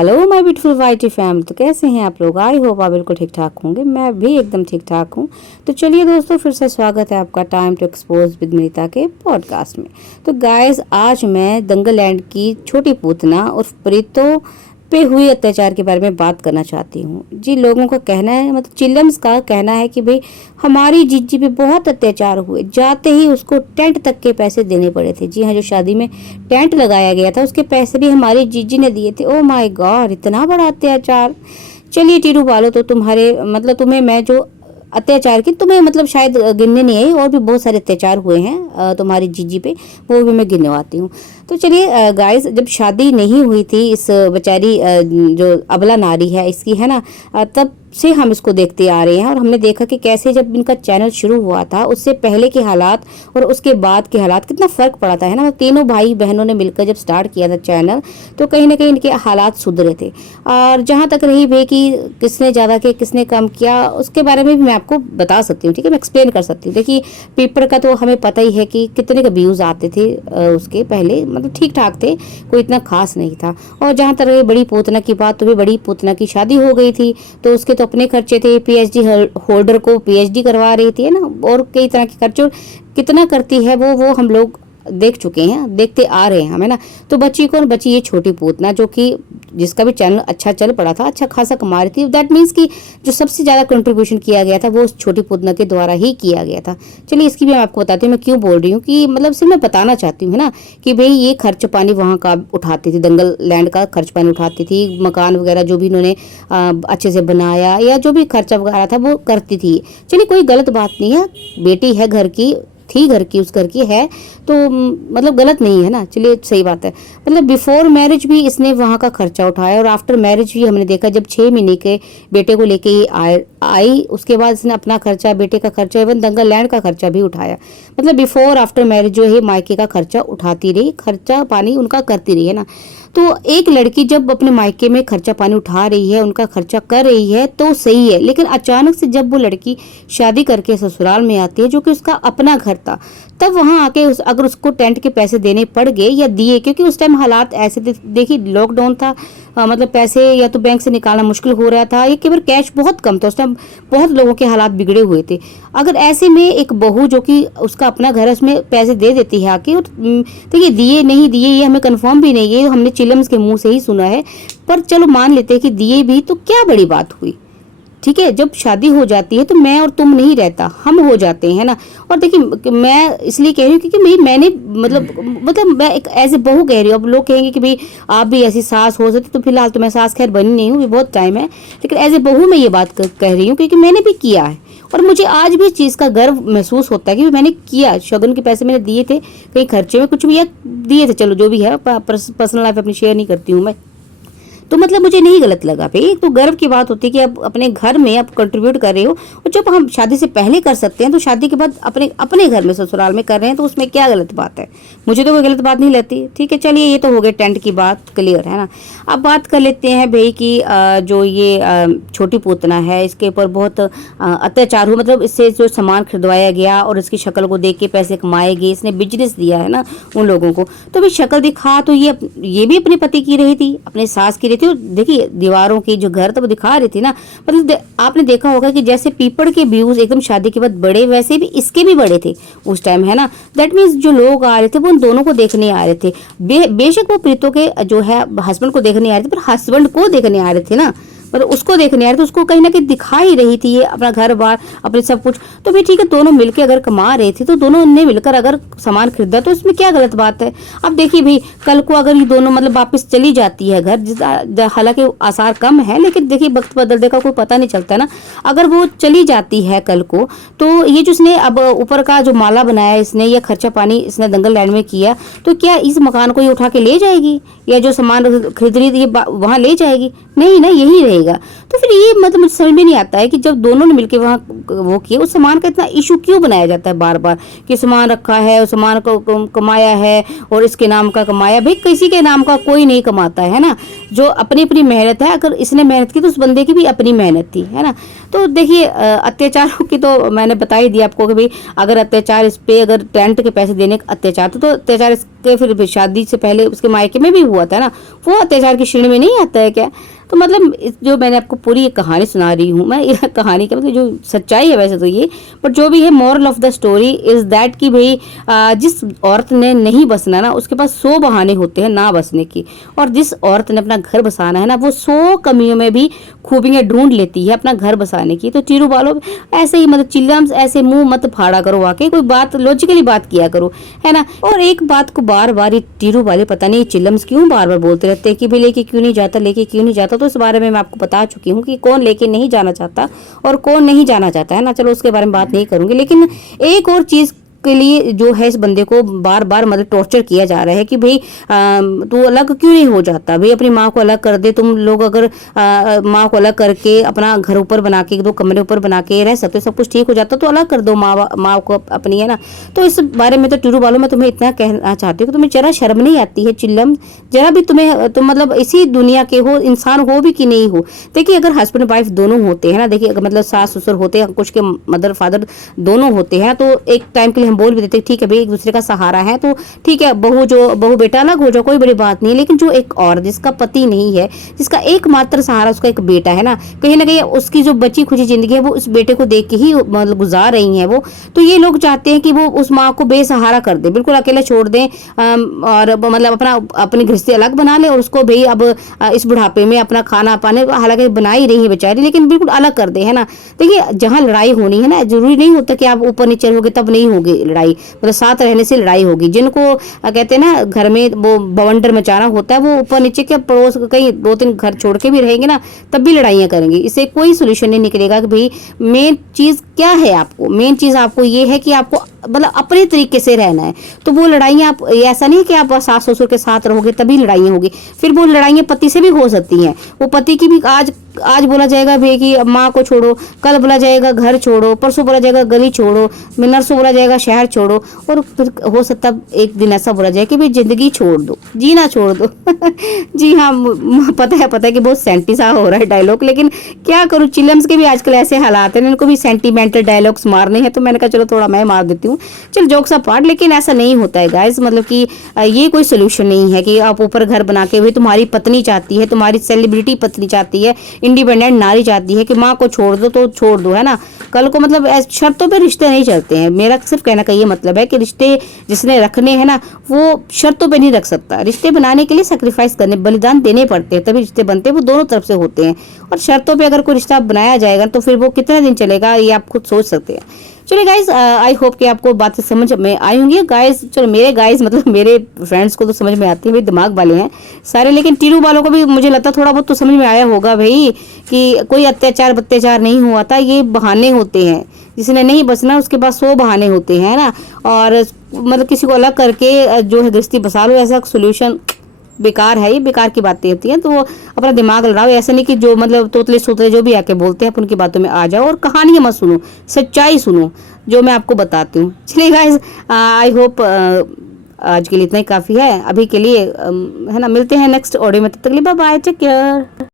Hello my beautiful whitey family. तो कैसे हैं आप लोग? आई होप आप बिल्कुल ठीक ठाक होंगे। मैं भी एकदम ठीक ठाक हूँ। तो चलिए दोस्तों, फिर से स्वागत है आपका टाइम टू एक्सपोज विद मीता के पॉडकास्ट में। तो गाइस, आज मैं दंगल लैंड की छोटी पूतना और प्रीतो पे हुए अत्याचार के बारे में बात करना चाहती हूँ। जी, लोगों का कहना है, मतलब चिल्लम्स का कहना है कि भाई हमारी जीजी पे बहुत अत्याचार हुए, जाते ही उसको टेंट तक के पैसे देने पड़े थे। जी हाँ, जो शादी में टेंट लगाया गया था उसके पैसे भी हमारी जीजी ने दिए थे। ओ माय गॉड, इतना बड़ा अत्याचार। चलिए टीरू वालों, तो तुम्हारे मतलब तुम्हें मैं जो अत्याचार की तुम्हें मतलब शायद गिनने नहीं आई, और भी बहुत सारे अत्याचार हुए हैं तुम्हारी जीजी पे, वो भी मैं गिनवाती हूँ। तो चलिए गाइस, जब शादी नहीं हुई थी इस बेचारी जो अबला नारी है इसकी, है ना, तब से हम इसको देखते आ रहे हैं। और हमने देखा कि कैसे जब इनका चैनल शुरू हुआ था उससे पहले के हालात और उसके बाद के हालात, कितना फ़र्क पड़ा था, है ना। तीनों भाई बहनों ने मिलकर जब स्टार्ट किया था चैनल, तो कहीं ना कहीं इनके हालात सुधरे थे। और जहाँ तक रही भाई कि किसने ज़्यादा किया किसने कम किया, उसके बारे में भी मैं आपको बता सकती हूँ, ठीक है, मैं एक्सप्लेन कर सकती हूँ। देखिए, पेपर का तो हमें पता ही है कि कितने का व्यूज़ आते थे उसके पहले, मतलब ठीक ठाक थे, कोई इतना खास नहीं था। और जहाँ तक रही बड़ी पूतना की बात, तो भी बड़ी पूतना की शादी हो गई थी, तो उसके तो अपने खर्चे थे, पीएचडी होल्डर को पीएचडी करवा रही थी, है ना, और कई तरह के खर्चे। कितना करती है वो हम लोग देख चुके हैं, देखते आ रहे हैं हम, है ना। तो बची कौन? बची ये छोटी पूतना, जो कि जिसका भी चैनल अच्छा चल पड़ा था, अच्छा खासा कमा रही थी। दैट मीन्स कि जो सबसे ज़्यादा कंट्रीब्यूशन किया गया था वो उस छोटी पूतना के द्वारा ही किया गया था। चलिए, इसकी भी मैं आपको बताती हूँ मैं क्यों बोल रही हूँ, कि मतलब सिर्फ मैं बताना चाहती हूँ, है ना, कि भाई ये खर्च पानी वहाँ का उठाती थी, दंगल लैंड का खर्च पानी उठाती थी, मकान वगैरह जो भी इन्होंने अच्छे से बनाया या जो भी खर्चा वगैरह था वो करती थी। चलिए, कोई गलत बात नहीं है, बेटी है घर की, थी घर की, उस घर की है, तो मतलब गलत नहीं है ना। चलिए, सही बात है। मतलब बिफोर मैरिज भी इसने वहाँ का खर्चा उठाया, और आफ्टर मैरिज भी हमने देखा जब 6 महीने के बेटे को लेके ही आई, उसके बाद इसने अपना खर्चा, बेटे का खर्चा, इवन दंगल लैंड का खर्चा भी उठाया। मतलब बिफोर आफ्टर मैरिज जो है मायके का खर्चा उठाती रही, खर्चा पानी उनका करती रही, है ना। तो एक लड़की जब अपने मायके में खर्चा पानी उठा रही है, उनका खर्चा कर रही है, तो सही है। लेकिन अचानक से जब वो लड़की शादी करके ससुराल में आती है, जो कि उसका अपना घर था, तब वहां आके अगर उसको टेंट के पैसे देने पड़ गए या दिए, क्योंकि उस टाइम हालात ऐसे थे, देखिए लॉकडाउन था, मतलब पैसे या तो बैंक से निकालना मुश्किल हो रहा था, या केवल कैश बहुत कम था उस टाइम, बहुत लोगों के हालात बिगड़े हुए थे। अगर ऐसे में एक बहू जो कि उसका अपना घर है उसमें पैसे दे देती है आके, और देखिए दिए नहीं दिए ये हमें कंफर्म भी नहीं है, हमने चिलम्स के मुंह से ही सुना है, पर चलो मान लेते हैं कि दिए भी, तो क्या बड़ी बात हुई, ठीक है। जब शादी हो जाती है तो मैं और तुम नहीं रहता, हम हो जाते हैं ना। और देखिए, मैं इसलिए कह रही हूँ क्योंकि मैंने मतलब मैं एक ऐसे बहू कह रही हूँ। अब लोग कहेंगे कि भाई आप भी ऐसी सास हो सकती, तो फिलहाल तो मैं सास खैर बनी नहीं हूँ, बहुत टाइम है, लेकिन एज ए बहू मैं ये बात कह रही हूँ क्योंकि मैंने भी किया है। और मुझे आज भी इस चीज़ का गर्व महसूस होता है कि मैंने किया, शगुन के पैसे मैंने दिए थे, कहीं खर्चे में कुछ भी या दिए थे, चलो जो भी है, पर्सनल लाइफ अपनी शेयर नहीं करती हूँ मैं, तो मतलब मुझे नहीं गलत लगा भाई। एक तो गर्व की बात होती है कि आप अपने घर में आप कंट्रीब्यूट कर रहे हो, और जब हम शादी से पहले कर सकते हैं तो शादी के बाद अपने घर में ससुराल में कर रहे हैं, तो उसमें क्या गलत बात है? मुझे तो कोई गलत बात नहीं लगती, ठीक है। चलिए, ये तो हो गए टेंट की बात, क्लियर है ना। अब बात कर लेते हैं भाई कि जो ये छोटी पूतना है, इसके ऊपर बहुत अत्याचार हुआ, मतलब इससे जो सामान खरीदवाया गया और इसकी शक्ल को देख के पैसे कमाए गए, इसने बिजनेस दिया है ना उन लोगों को। तो भाई शक्ल दिखा तो ये भी अपने पति की रही थी, अपने सास की रही थी। देखिए, दीवारों की जो घर था वो दिखा रही थी ना, मतलब आपने देखा होगा कि जैसे पीपड़ के व्यूज एकदम शादी के बाद बड़े, वैसे भी इसके भी बड़े थे उस टाइम, है ना। दैट मीन्स जो लोग आ रहे थे वो उन दोनों को देखने आ रहे थे। बेशक वो प्रीतो के जो है हस्बैंड को देखने आ रहे थे, पर हस्बैंड को देखने आ रहे थे ना, मतलब उसको देखने आ रहे थे, उसको कहीं ना कहीं दिखा ही रही थी ये अपना घर बार, अपने सब कुछ। तो भी ठीक है, दोनों मिलकर अगर कमा रहे थे तो दोनों ने मिलकर अगर सामान खरीदा तो इसमें क्या गलत बात है? अब देखिए भाई, कल को अगर ये दोनों मतलब वापस चली जाती है घर, हालांकि आसार कम है, लेकिन देखिए वक्त बदलने का कोई पता नहीं चलता ना। अगर वो चली जाती है कल को, तो ये जो इसने अब ऊपर का जो माला बनाया इसने, या खर्चा पानी इसने दंगल लैंड में किया, तो क्या इस मकान को ये उठा के ले जाएगी, या जो सामान खरीद रही थी ये वहां ले जाएगी? नहीं ना, यही रहेगी। लेगा। तो फिर ये मतलब मुझे समझ में नहीं आता है कि जब दोनों ने मिलकर वहाँ वो किए, उस सामान का इतना इशू क्यों बनाया जाता है बार बार कि सामान रखा है, उस सामान को कमाया है और इसके नाम का कमाया। भाई किसी के नाम का कोई नहीं कमाता है ना, जो अपनी अपनी मेहनत है। अगर इसने मेहनत की तो उस बंदे की भी अपनी मेहनत थी, है ना। तो देखिए अत्याचारों की तो मैंने बता ही दिया आपको कि भाई अगर अत्याचार इस पे, अगर टेंट के पैसे देने का अत्याचार तो अत्याचार इसके फिर शादी से पहले उसके मायके में भी हुआ था ना, वो अत्याचार की श्रेणी में नहीं आता है क्या। तो मतलब जो मैंने आपको पूरी एक कहानी सुना रही हूँ मैं, यह कहानी का मतलब जो सच्चाई है वैसे तो ये, बट जो भी है moral of the story is that कि भाई जिस औरत ने नहीं बसना ना, उसके पास 100 बहाने होते हैं ना बसने की। और जिस औरत ने अपना घर बसाना है ना, वो 100 कमियों में भी खूबियां ढूंढ लेती है अपना घर बसाने की। तो चीरू वालों ऐसे ही मतलब चिल्लम्स ऐसे मुंह मत फाड़ा करो, वाकई कोई बात लॉजिकली बात किया करो, है ना। और एक बात को बार बार ये टीरू वाले पता नहीं चिल्लम्स क्यों बार बार बोलते रहते हैं कि भाई लेके क्यों नहीं जाता, लेके क्यों नहीं जाता। तो इस बारे में मैं आपको बता चुकी हूँ कि कौन लेके नहीं जाना चाहता और कौन नहीं जाना चाहता, है ना। चलो उसके बारे में बात नहीं करूंगी, लेकिन एक और चीज के लिए जो है इस बंदे को बार बार मतलब टॉर्चर किया जा रहा है कि भाई तू अलग क्यों नहीं हो जाता, भाई अपनी माँ को अलग कर दे। तुम लोग अगर माँ को अलग करके अपना घर ऊपर बना के 2 कमरे ऊपर बना के रह सकते, सब कुछ ठीक हो जाता, तो अलग कर दो माँ को अपनी, है ना। तो इस बारे में तो टूरू वालों में तुम्हें इतना कहना चाहती हूँ कि तुम्हें जरा शर्म नहीं आती है चिल्लम, जरा भी तुम मतलब इसी दुनिया के हो, इंसान हो भी कि नहीं हो। देखिए अगर हस्बैंड वाइफ दोनों होते हैं ना, देखिए अगर मतलब सास ससुर होते हैं, कुछ के मदर फादर दोनों होते हैं, तो एक टाइम के लिए हम बोल भी देते ठीक है भाई एक दूसरे का सहारा है, तो ठीक है बहू बेटा अलग हो जाओ, कोई बड़ी बात नहीं। लेकिन जो एक और जिसका पति नहीं है, जिसका एकमात्र सहारा उसका एक बेटा है ना कहीं उसकी जो बची खुची जिंदगी है वो उस बेटे को देख के ही मतलब गुजार रही है वो। तो ये लोग चाहते हैं कि वो उस माँ को बेसहारा कर दे, बिल्कुल अकेला छोड़ दें और मतलब अपनी गृहस्थी अलग बना ले, और उसको भाई अब इस बुढ़ापे में अपना खाना पाने हालांकि बना ही रही है बेचारी, लेकिन बिल्कुल अलग कर दे, है ना। देखिए जहाँ लड़ाई होनी है ना, जरूरी नहीं होता कि आप ऊपर नीचे रहोगे तब नहीं होगी लड़ाई, मतलब साथ रहने से लड़ाई होगी। जिनको कहते हैं ना घर में वो बवंडर मचाना होता है, वो ऊपर नीचे के पड़ोस कहीं 2-3 घर छोड़ के भी रहेंगे ना, तब भी लड़ाइयाँ करेंगे। इससे कोई सोल्यूशन नहीं निकलेगा कि भाई मेन चीज़ क्या है। आपको मेन चीज़ आपको ये है कि आपको मतलब अपने तरीके से रहना है। तो वो लड़ाइयाँ आप ऐसा नहीं कि आप सास ससुर के साथ रहोगे तभी लड़ाइयाँ होगी, फिर वो लड़ाइयाँ पति से भी हो सकती हैं। वो पति की भी आज बोला जाएगा भाई कि माँ को छोड़ो, कल बोला जाएगा घर छोड़ो, परसों बोला जाएगा गली छोड़ो, नरसों बोला जाएगा शहर छोड़ो, और फिर हो सकता एक दिन ऐसा बोला जाए कि भाई जिंदगी छोड़ दो, जीना छोड़ दो। जी हाँ, पता है कि बहुत सेंटी सा हो रहा है डायलॉग, लेकिन क्या करूँ, चिल्लम्स के भी आजकल ऐसे हालात हैं, इनको भी सेंटीमेंटल डायलॉग्स मारने हैं, तो मैंने कहा चलो थोड़ा मैं मार देती हूँ, चल जोक्स अपार्ट। लेकिन ऐसा नहीं होता है गाइस, मतलब कि ये कोई सोल्यूशन नहीं है कि आप ऊपर घर बना के, भाई तुम्हारी पत्नी चाहती है, तुम्हारी सेलिब्रिटी पत्नी चाहती है, इंडिपेंडेंट नारी चाहती है कि माँ को छोड़ दो तो छोड़ दो, है ना। कल को मतलब शर्तों पे रिश्ते नहीं चलते हैं। मेरा सिर्फ कहने का ये मतलब है कि रिश्ते जिसने रखने हैं ना, वो शर्तों पे नहीं रख सकता। रिश्ते बनाने के लिए सैक्रिफाइस करने, बलिदान देने पड़ते हैं, तभी रिश्ते बनते हैं, वो दोनों तरफ से होते हैं। और शर्तों पे अगर कोई रिश्ता बनाया जाएगा तो फिर वो कितने दिन चलेगा ये आप खुद सोच सकते हैं। चलिए गाइस, आई होप कि आपको बातें समझ में आई होंगी गाइस। चलो मेरे गाइस मतलब मेरे फ्रेंड्स को तो समझ में आती है, भाई दिमाग वाले हैं सारे, लेकिन टीरू वालों को भी मुझे लगता थोड़ा बहुत तो समझ में आया होगा भाई कि कोई अत्याचार नहीं हुआ था, ये बहाने होते हैं। जिसने नहीं बसना उसके पास 100 बहाने होते हैं ना, और मतलब किसी को अलग करके जो है गृहस्थी बसा लो, ऐसा सोल्यूशन बेकार है, ये बेकार की बातें होती हैं। तो अपना दिमाग लड़ाओ, ऐसा नहीं कि जो मतलब तोतले सोतले जो भी आके बोलते हैं आप उनकी बातों में आ जाओ, और कहानियां मत सुनो, सच्चाई सुनो जो मैं आपको बताती हूँ। चलिए गाइस, आई होप आज के लिए इतना ही काफ़ी है अभी के लिए, है ना। मिलते हैं नेक्स्ट ऑडियो में, तब तक के लिए बाय बाय, टेक केयर।